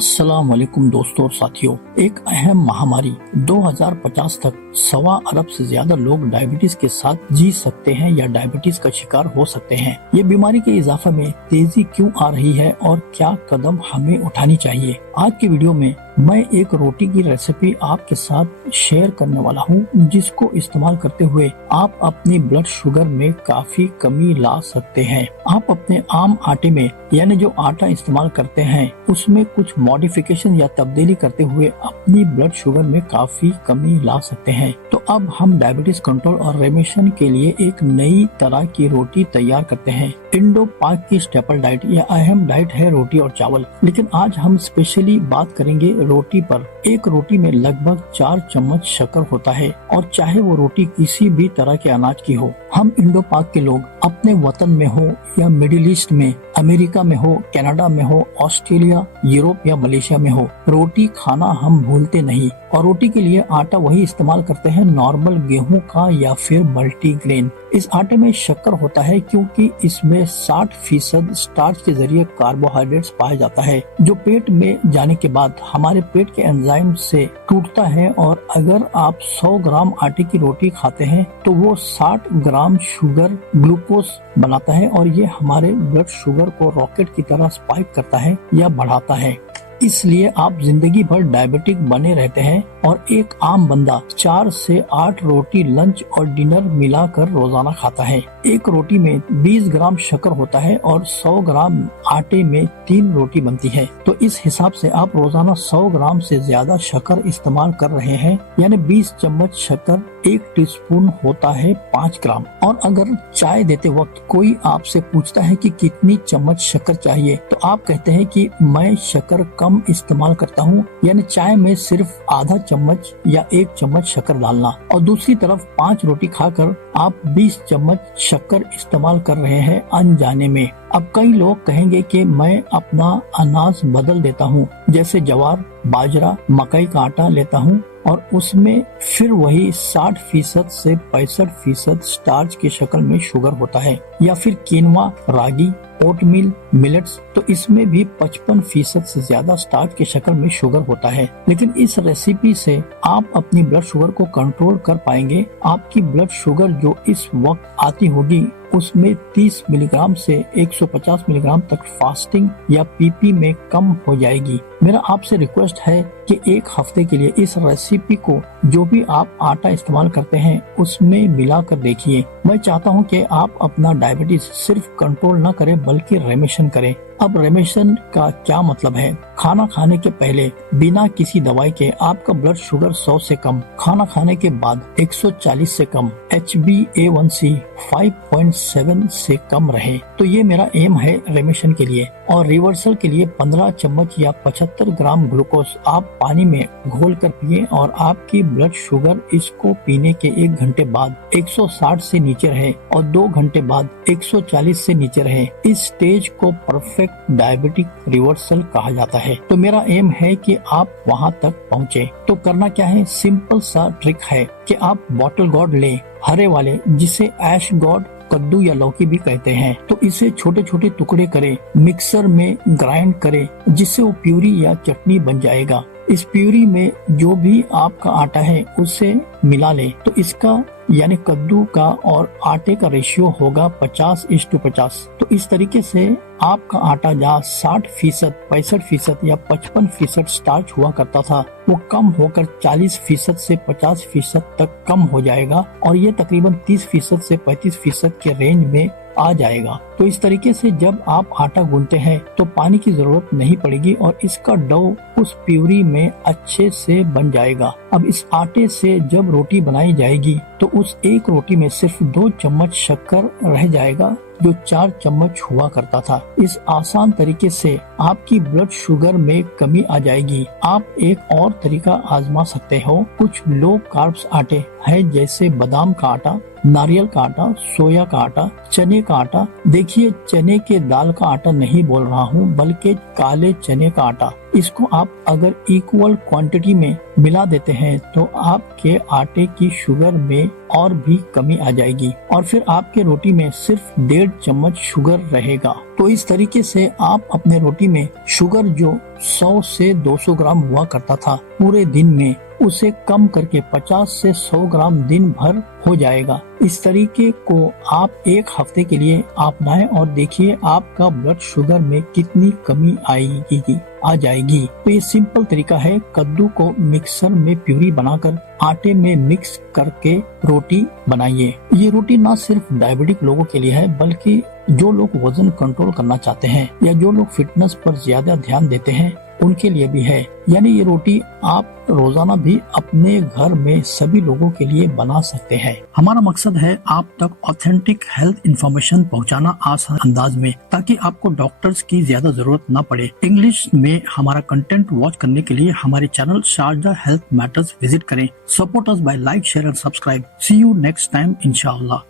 अस्सलाम वालेकुम दोस्तों और साथियों। एक अहम महामारी 2050 तक 1.25 अरब से ज्यादा लोग डायबिटीज के साथ जी सकते हैं या डायबिटीज का शिकार हो सकते हैं। ये बीमारी के इजाफे में तेजी क्यों आ रही है और क्या कदम हमें उठानी चाहिए। आज की वीडियो में मैं एक रोटी की रेसिपी आपके साथ शेयर करने वाला हूँ, जिसको इस्तेमाल करते हुए आप अपनी ब्लड शुगर में काफी कमी ला सकते हैं। आप अपने आम आटे में यानी जो आटा इस्तेमाल करते हैं उसमें कुछ मॉडिफिकेशन या तब्दीली करते हुए अपनी ब्लड शुगर में काफी कमी ला सकते हैं। तो अब हम डायबिटीज कंट्रोल और रेमिशन के लिए एक नई तरह की रोटी तैयार करते हैं। इंडो पाक की स्टेपल डाइट या अहम डाइट है रोटी और चावल, लेकिन आज हम स्पेशली बात करेंगे रोटी पर। एक रोटी में लगभग 4 चम्मच शक्कर होता है और चाहे वो रोटी किसी भी तरह के अनाज की हो। हम इंडो पाक के लोग अपने वतन में हो या मिडिल ईस्ट में, अमेरिका में हो, कनाडा में हो, ऑस्ट्रेलिया, यूरोप या मलेशिया में हो, रोटी खाना हम भूलते नहीं। और रोटी के लिए आटा वही इस्तेमाल करते हैं, नॉर्मल गेहूं का या फिर मल्टीग्रेन। इस आटे में शक्कर होता है क्योंकि इसमें 60% स्टार्च के जरिए कार्बोहाइड्रेट्स पाया जाता है, जो पेट में जाने के बाद हमारे पेट के एंजाइम से टूटता है। और अगर आप 100 ग्राम आटे की रोटी खाते हैं तो वो 60 ग्राम शुगर ग्लूकोज बनाता है और ये हमारे ब्लड शुगर को रॉकेट की तरह स्पाइक करता है या बढ़ाता है। इसलिए आप जिंदगी भर डायबिटिक बने रहते हैं। और एक आम बंदा 4 से 8 रोटी लंच और डिनर मिलाकर रोजाना खाता है। एक रोटी में 20 ग्राम शक्कर होता है और 100 ग्राम आटे में 3 रोटी बनती है। तो इस हिसाब से आप रोजाना 100 ग्राम से ज्यादा शक्कर इस्तेमाल कर रहे हैं, यानी 20 चम्मच शक्कर 1 टीस्पून होता है 5 ग्राम। और अगर चाय देते वक्त कोई आपसे पूछता है कि कितनी चम्मच शक्कर चाहिए, तो आप कहते हैं कि मैं शक्कर कम इस्तेमाल करता हूँ, यानी चाय में सिर्फ आधा चम्मच या 1 चम्मच शक्कर डालना। और दूसरी तरफ 5 रोटी खाकर आप 20 चम्मच शक्कर इस्तेमाल कर रहे हैं अनजाने में। अब कई लोग कहेंगे कि मैं अपना अनाज बदल देता हूँ, जैसे ज्वार, बाजरा, मकई का आटा लेता हूँ और उसमें फिर वही 60% से 65% स्टार्च की शक्ल में शुगर होता है। या फिर कीनवा, रागी, ओटमील, मिलेट्स, तो इसमें भी 55% से ज्यादा स्टार्च की शक्ल में शुगर होता है। लेकिन इस रेसिपी से आप अपनी ब्लड शुगर को कंट्रोल कर पाएंगे। आपकी ब्लड शुगर जो इस वक्त आती होगी उसमें 30 मिलीग्राम से 150 मिलीग्राम तक फास्टिंग या पीपी में कम हो जाएगी। मेरा आपसे रिक्वेस्ट है कि एक हफ्ते के लिए इस रेसिपी को जो भी आप आटा इस्तेमाल करते हैं उसमें मिलाकर देखिए। मैं चाहता हूं कि आप अपना डायबिटीज सिर्फ कंट्रोल न करें बल्कि रेमिशन करें। अब रेमिशन का क्या मतलब है? खाना खाने के पहले बिना किसी दवाई के आपका ब्लड शुगर 100 से कम, खाना खाने के बाद 140 से कम, HbA1c 5.7 से कम रहे। तो ये मेरा एम है रेमिशन के लिए। और रिवर्सल के लिए 15 चम्मच या 75 ग्राम ग्लूकोज आप पानी में घोल कर पिए और आपकी ब्लड शुगर इसको पीने के 1 घंटे बाद 160 से नीचे रहे और 2 घंटे बाद 140 से नीचे रहे। इस स्टेज को परफेक्ट डायबिटिक रिवर्सल कहा जाता है। तो मेरा एम है कि आप वहां तक पहुंचे। तो करना क्या है? सिंपल सा ट्रिक है कि आप बॉटल गॉर्ड लें, हरे वाले, जिसे ऐश गॉर्ड, कद्दू या लौकी भी कहते हैं। तो इसे छोटे छोटे टुकड़े करें, मिक्सर में ग्राइंड करें, जिससे वो प्यूरी या चटनी बन जाएगा। इस प्यूरी में जो भी आपका आटा है उसे मिला ले। तो इसका यानी कद्दू का और आटे का रेशियो होगा 50:50। तो इस तरीके से आपका आटा जहाँ 60%, 65% या 55% स्टार्च हुआ करता था, वो कम होकर 40% से 50% तक कम हो जाएगा और ये तकरीबन 30% से 35% के रेंज में आ जाएगा। तो इस तरीके से जब आप आटा गूंथते हैं तो पानी की जरूरत नहीं पड़ेगी और इसका डो उस प्यूरी में अच्छे से बन जाएगा। अब इस आटे से जब रोटी बनाई जाएगी तो उस एक रोटी में सिर्फ 2 चम्मच शक्कर रह जाएगा, जो 4 चम्मच हुआ करता था। इस आसान तरीके से आपकी ब्लड शुगर में कमी आ जाएगी। आप एक और तरीका आजमा सकते हो। कुछ लो कार्ब्स आटे हैं, जैसे बादाम का आटा नारियल का आटा, सोया का आटा, चने का आटा। देखिए, चने के दाल का आटा नहीं बोल रहा हूँ, बल्कि काले चने का आटा। इसको आप अगर इक्वल क्वांटिटी में मिला देते हैं तो आपके आटे की शुगर में और भी कमी आ जाएगी और फिर आपके रोटी में सिर्फ 1.5 चम्मच शुगर रहेगा। तो इस तरीके से आप अपने रोटी में शुगर जो 100 से 200 ग्राम हुआ करता था पूरे दिन में, उसे कम करके 50 से 100 ग्राम दिन भर हो जाएगा। इस तरीके को आप एक हफ्ते के लिए अपनाएं और देखिए आपका ब्लड शुगर में कितनी कमी आ जाएगी। तो ये सिंपल तरीका है। कद्दू को मिक्सर में प्यूरी बनाकर आटे में मिक्स करके रोटी बनाइए। ये रोटी ना सिर्फ डायबिटिक लोगों के लिए है, बल्कि जो लोग वजन कंट्रोल करना चाहते हैं या जो लोग फिटनेस पर ज्यादा ध्यान देते हैं उनके लिए भी है। यानी ये रोटी आप रोजाना भी अपने घर में सभी लोगों के लिए बना सकते हैं। हमारा मकसद है आप तक ऑथेंटिक हेल्थ इंफॉर्मेशन पहुंचाना आसान अंदाज में, ताकि आपको डॉक्टर्स की ज्यादा जरूरत न पड़े। इंग्लिश में हमारा कंटेंट वॉच करने के लिए हमारे channel Sharjah health matters visit करें। Support us by like, share and subscribe. See you next time इंशाअल्लाह।